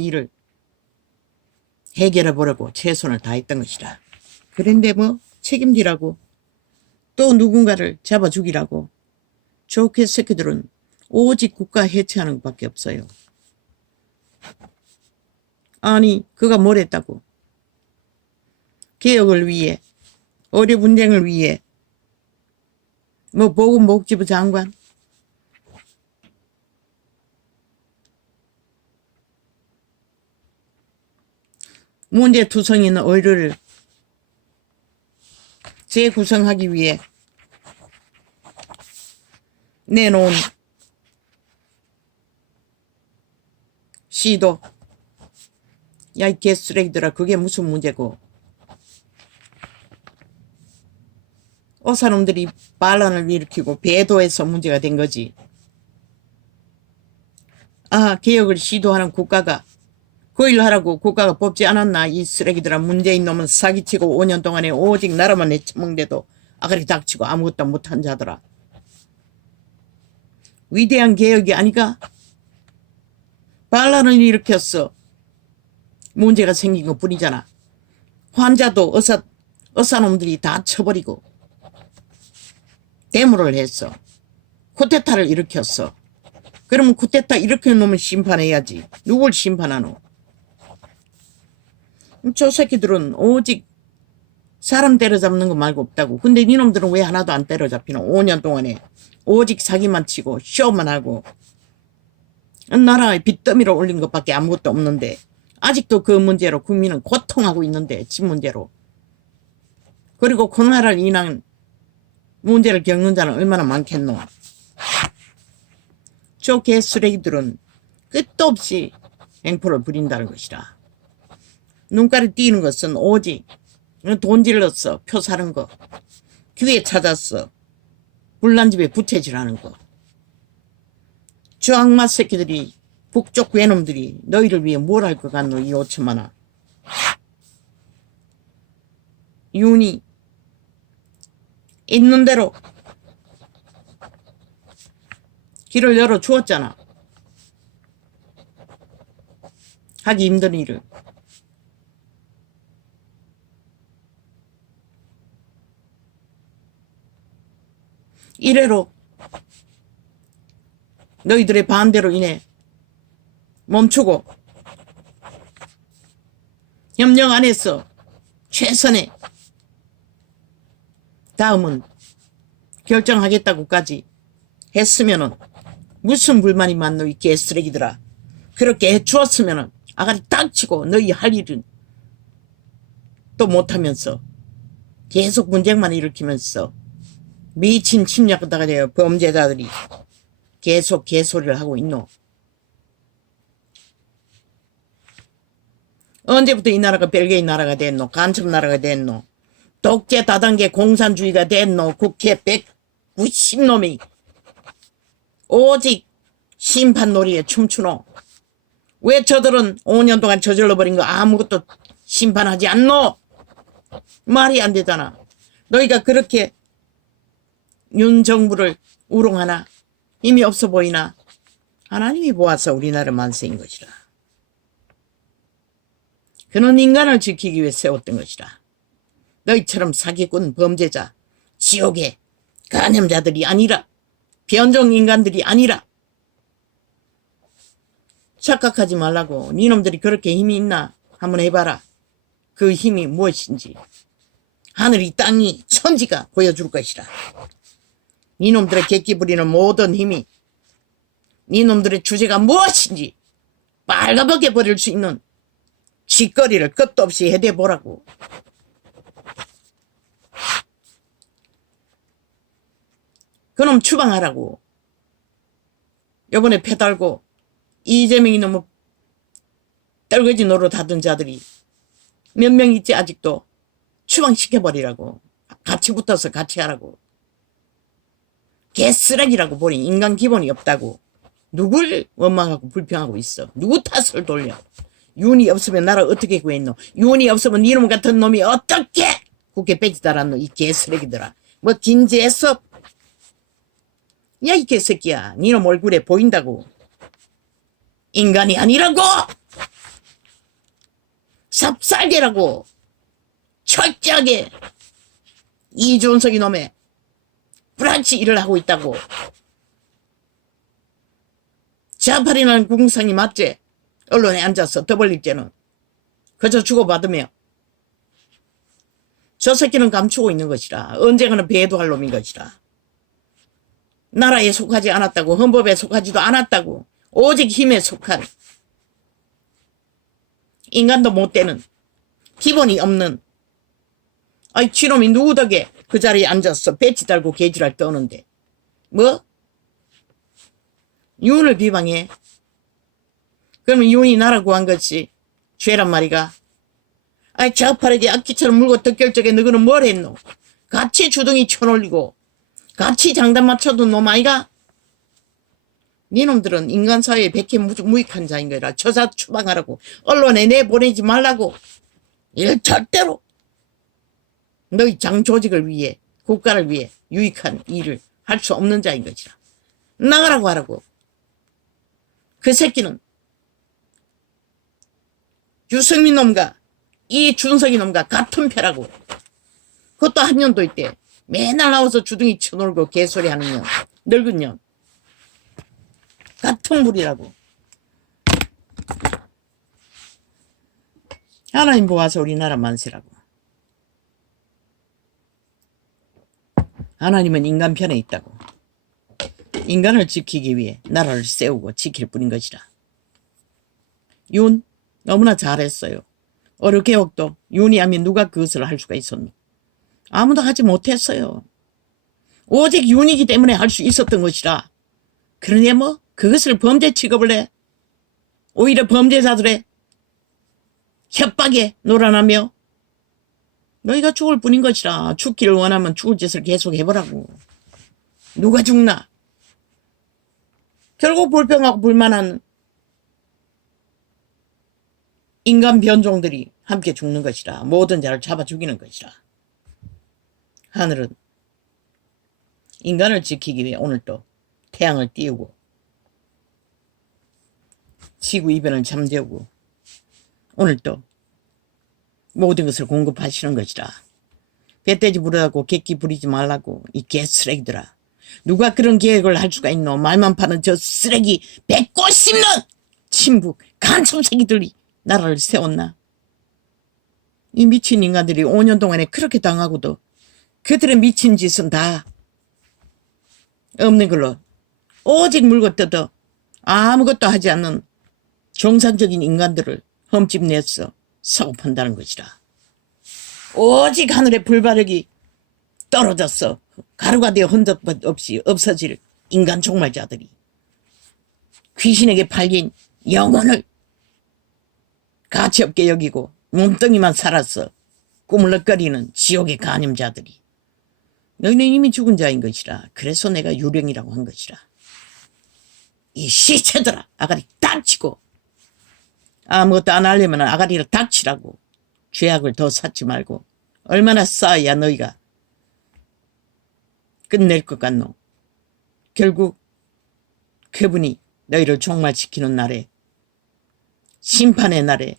일을 해결해 보려고 최선을 다했던 것이라. 그런데 뭐 책임지라고 또 누군가를 잡아 죽이라고 좋게 새끼들은 오직 국가 해체하는 것밖에 없어요. 아니 그가 뭘 했다고. 개혁을 위해 어려 분쟁을 위해 뭐 보건복지부 장관 문제투성이 있는 의료를 재구성하기 위해 내놓은 시도. 야 이 개쓰레기들아 그게 무슨 문제고. 어사놈들이 반란을 일으키고 배도해서 문제가 된 거지. 아 개혁을 시도하는 국가가 그 일 하라고 국가가 뽑지 않았나. 이 쓰레기들아. 문재인 놈은 사기치고 5년 동안에 오직 나라만 내쳐먹는데도 아가리 닥치고 아무것도 못한 자더라. 위대한 개혁이 아니가? 반란을 일으켰어. 문제가 생긴 것 뿐이잖아. 환자도 의사놈들이 다 쳐버리고 데모를 했어. 쿠데타를 일으켰어. 그러면 쿠데타 일으킨 놈을 심판해야지. 누굴 심판하노? 저 새끼들은 오직 사람 때려잡는 거 말고 없다고. 근데 니놈들은 왜 하나도 안 때려잡히노? 5년 동안에 오직 사기만 치고 쇼만 하고 나라의 빚더미로 올린 것밖에 아무것도 없는데 아직도 그 문제로 국민은 고통하고 있는데 집 문제로. 그리고 코로나를 인한 문제를 겪는 자는 얼마나 많겠노. 저 개쓰레기들은 끝도 없이 행포를 부린다는 것이라. 눈깔이 띄는 것은 오직 돈 질렀어. 표 사는 거. 기회 찾았어. 불난집에 부채질하는 거. 저 악마 새끼들이 북쪽 괴놈들이 너희를 위해 뭘 할 것 같노. 이 5천만 원. 윤이 있는 대로 길을 열어 주었잖아. 하기 힘든 일을. 이래로 너희들의 반대로 인해 멈추고 협력 안 했어. 최선의 다음은 결정하겠다고까지 했으면은 무슨 불만이 많노. 이 개쓰레기들아. 그렇게 해주었으면은 아가리 닥치고 너희 할 일은 또 못하면서 계속 문제만 일으키면서 미친 침략자가 되어 범죄자들이 계속 개소리를 하고 있노. 언제부터 이 나라가 별개의 나라가 됐노. 간첩 나라가 됐노. 독재 다단계 공산주의가 됐노. 국회 190놈이 오직 심판놀이에 춤추노. 왜 저들은 5년 동안 저질러버린 거 아무것도 심판하지 않노. 말이 안 되잖아. 너희가 그렇게 윤 정부를 우롱하나? 힘이 없어 보이나? 하나님이 보아서 우리나라 만세인 것이라. 그는 인간을 지키기 위해 세웠던 것이라. 너희처럼 사기꾼 범죄자 지옥의 간염자들이 아니라 변종 인간들이 아니라. 착각하지 말라고. 니놈들이 그렇게 힘이 있나 한번 해봐라. 그 힘이 무엇인지 하늘이 땅이 천지가 보여줄 것이라. 니놈들의 객기 부리는 모든 힘이 니놈들의 주제가 무엇인지 빨가벗게 버릴 수 있는 짓거리를 끝도 없이 해대보라고. 그놈 추방하라고. 요번에 패달고 이재명이 너무 떨거지 노릇 하던 자들이 몇 명 있지 아직도. 추방시켜버리라고. 같이 붙어서 같이 하라고. 개쓰레기라고 보니 인간 기본이 없다고. 누굴 원망하고 불평하고 있어. 누구 탓을 돌려. 윤이 없으면 나라 어떻게 구했노. 윤이 없으면 이놈 같은 놈이 어떻게 국회 빼지 달았노. 이 개쓰레기들아. 뭐 김재섭. 야 이 개새끼야. 니놈 얼굴에 보인다고. 인간이 아니라고. 삽살개라고 철저하게 이준석이 놈의 브란치 일을 하고 있다고. 자팔이라는 궁상이 맞지? 언론에 앉아서 더블릭제는 그저 주고받으며 저 새끼는 감추고 있는 것이라. 언젠가는 배도할 놈인 것이라. 나라에 속하지 않았다고, 헌법에 속하지도 않았다고, 오직 힘에 속한 인간도 못 되는 기본이 없는 아이 쥐놈이 누구 덕에 그 자리에 앉아서 배치 달고 개지랄 떠는데 뭐? 윤을 비방해? 그러면 윤이 나라 구한 것이 죄란 말이가? 아이 좌파르게 악기처럼 물고 덕결적에 너희는 뭘 했노? 같이 주둥이 쳐놀리고 같이 장단 맞춰둔 놈 아이가? 니놈들은 인간사회에 백해 무익한 자인 거라. 처사 추방하라고 언론에 내보내지 말라고. 이걸 절대로 너희 장 조직을 위해 국가를 위해 유익한 일을 할 수 없는 자인 것이라. 나가라고 하라고. 그 새끼는 유승민 놈과 이준석이 놈과 같은 패라고. 그것도 한 년도 있대. 맨날 나와서 주둥이 쳐놀고 개소리 하는 년, 늙은 년. 같은 불이라고. 하나님 보아서 우리나라 만세라고. 하나님은 인간 편에 있다고. 인간을 지키기 위해 나라를 세우고 지킬 뿐인 것이라. 윤 너무나 잘했어요. 어려개혁도 윤이 하면 누가 그것을 할 수가 있었노? 아무도 하지 못했어요. 오직 윤이기 때문에 할 수 있었던 것이라. 그러니 뭐 그것을 범죄 취급을 해. 오히려 범죄자들의 협박에 놀아나며 너희가 죽을 뿐인 것이라. 죽기를 원하면 죽을 짓을 계속 해보라고. 누가 죽나? 결국 불평하고 불만한 인간 변종들이 함께 죽는 것이라. 모든 자를 잡아 죽이는 것이라. 하늘은 인간을 지키기 위해 오늘 또 태양을 띄우고 지구 이변을 잠재우고 오늘 또 모든 것을 공급하시는 것이라. 배떼지 부르라고 객기 부리지 말라고. 이 개쓰레기들아. 누가 그런 계획을 할 수가 있노? 말만 파는 저 쓰레기 190년 친북 간첩새끼들이 나라를 세웠나? 이 미친 인간들이 5년 동안에 그렇게 당하고도 그들의 미친 짓은 다 없는 걸로 오직 물고 뜯어 아무것도 하지 않는 정상적인 인간들을 흠집내서 사고판다는 것이라. 오직 하늘의 불바력이 떨어졌어. 가루가 되어 흔적 없이 없어질 인간 종말자들이 귀신에게 팔린 영혼을 가치없게 여기고 몸뚱이만 살았어 꾸물럭거리는 지옥의 간염자들이. 너희는 이미 죽은 자인 것이라. 그래서 내가 유령이라고 한 것이라. 이 시체들아 아가리 닥치고 아무것도 안 하려면 아가리를 닥치라고. 죄악을 더 쌓지 말고. 얼마나 쌓아야 너희가 끝낼 것 같노? 결국 그분이 너희를 종말시키는 날에, 심판의 날에,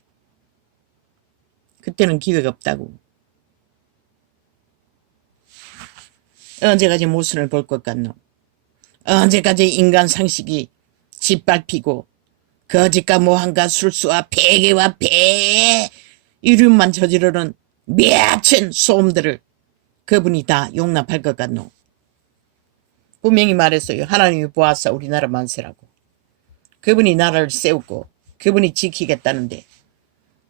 그때는 기회가 없다고. 언제까지 모순을 볼 것 같노? 언제까지 인간 상식이 짓밟히고 거짓과 모함과 술수와 배계와 배 이름만 저지르는 미친 소음들을 그분이 다 용납할 것 같노? 분명히 말했어요. 하나님이 보았사 우리나라 만세라고. 그분이 나라를 세우고 그분이 지키겠다는데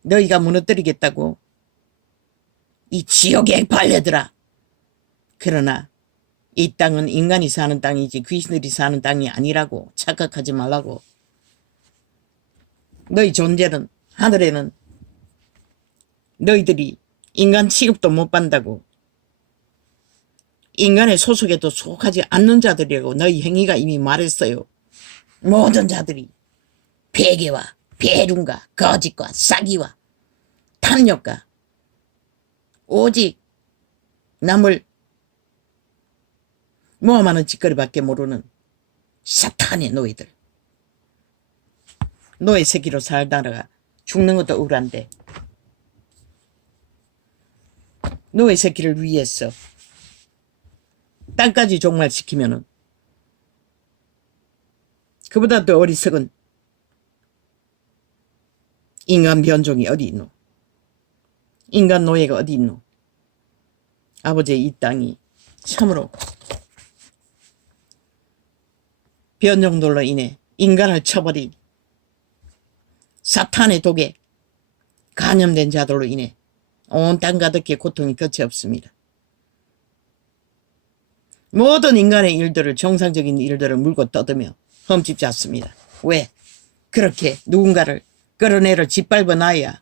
너희가 무너뜨리겠다고? 이 지옥의 발레들아. 그러나 이 땅은 인간이 사는 땅이지 귀신들이 사는 땅이 아니라고 착각하지 말라고. 너희 존재는 하늘에는 너희들이 인간 취급도 못 받는다고. 인간의 소속에도 속하지 않는 자들이라고 너희 행위가 이미 말했어요. 모든 자들이 배계와 배륜과 거짓과 사기와 탐욕과 오직 남을 모함하는 짓거리밖에 모르는 사탄의 노예들. 노예 새끼로 살다가 죽는 것도 억울한데 너의 새끼를 위해서 땅까지 종말시키면은 그보다 더 어리석은 인간 변종이 어디 있노? 인간 노예가 어디 있노? 아버지의 이 땅이 참으로 변종들로 인해 인간을 쳐버린 사탄의 독에 감염된 자들로 인해 온 땅 가득히 고통이 끝이 없습니다. 모든 인간의 일들을 정상적인 일들을 물고 떠들며 험집지 않습니다. 왜? 그렇게 누군가를 끌어내려 짓밟아 놔야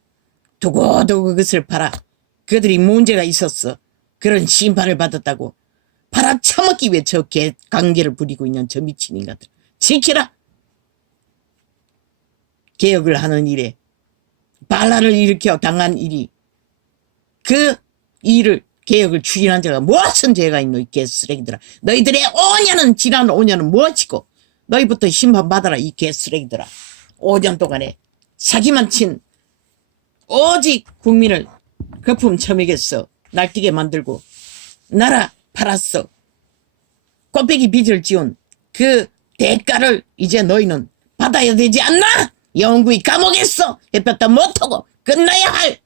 두고두고 그것을 팔아 그들이 문제가 있었어 그런 심판을 받았다고 팔아 처먹기 위해 저 관계를 부리고 있는 저 미친 인간들 지키라. 개혁을 하는 일에 반란을 일으켜 당한 일이 그 일을 개혁을 추진한 자가 무엇은 죄가 있노 이 개쓰레기들아. 너희들의 5년은 지난 5년은 무엇이고 너희부터 심판받아라 이 개쓰레기들아. 5년 동안에 사기만 친 오직 국민을 거품 처먹였어. 날뛰게 만들고 나라 팔았어. 꼴배기 빚을 지은 그 대가를 이제 너희는 받아야 되지 않나? 영구히 감옥에서 해봤다 못하고 끝나야 할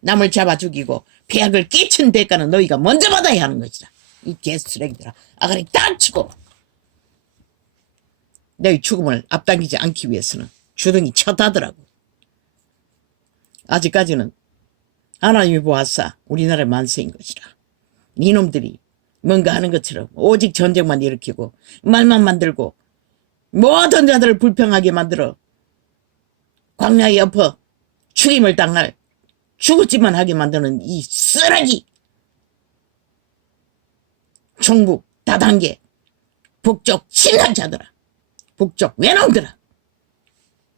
남을 잡아 죽이고 폐악을 끼친 대가는 너희가 먼저 받아야 하는 것이다. 이 개쓰레기들아. 아가리 딱 치고 너희 죽음을 앞당기지 않기 위해서는 주둥이 쳐다더라고. 아직까지는 하나님이 보았사 우리나라 만세인 것이라. 이놈들이 뭔가 하는 것처럼 오직 전쟁만 일으키고 말만 만들고 모든 자들을 불평하게 만들어 광야에 엎어 죽임을 당할 죽었지만 하게 만드는 이 쓰레기 충북 다단계 북쪽 신한자들아. 북쪽 외놈들아.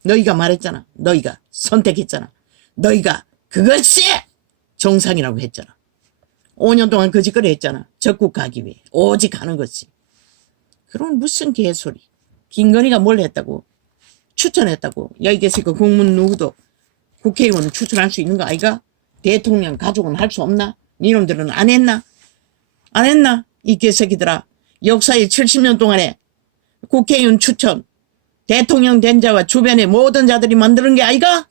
너희가 말했잖아. 너희가 선택했잖아. 너희가 그것이 정상이라고 했잖아. 5년 동안 그 짓거리 했잖아. 적국하기 위해 오직 하는 것이. 그럼 무슨 개소리. 김건희가 뭘 했다고 추천했다고. 야 이 개새끼 국문 누구도 국회의원은 추천할 수 있는 거 아이가? 대통령 가족은 할 수 없나? 니놈들은 안 했나? 안 했나? 이 개새끼들아. 역사의 70년 동안에 국회의원 추천 대통령 된 자와 주변의 모든 자들이 만드는 게 아이가?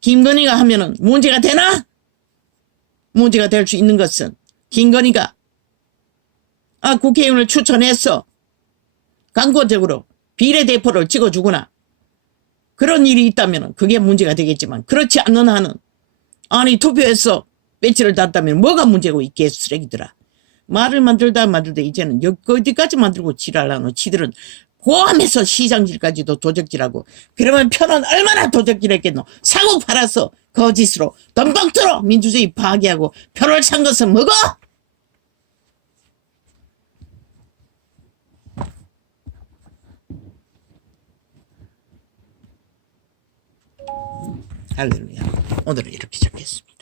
김건희가 하면은 문제가 되나? 문제가 될 수 있는 것은 김건희가 국회의원을 추천해서 광고적으로 비례대표를 찍어주거나 그런 일이 있다면 그게 문제가 되겠지만 그렇지 않는 한은 아니 투표해서 배치를 땄다면 뭐가 문제고 이 개쓰레기들아. 말을 만들다 이제는 어디까지 만들고 지랄하노. 지들은 포함해서 시장질까지도 도적질하고 그러면 표는 얼마나 도적질했겠노. 사고 팔아서 거짓으로 돈봉투로 민주주의 파괴하고 표를 산 것은 뭐고? 할렐루야. 오늘은 이렇게 적겠습니다.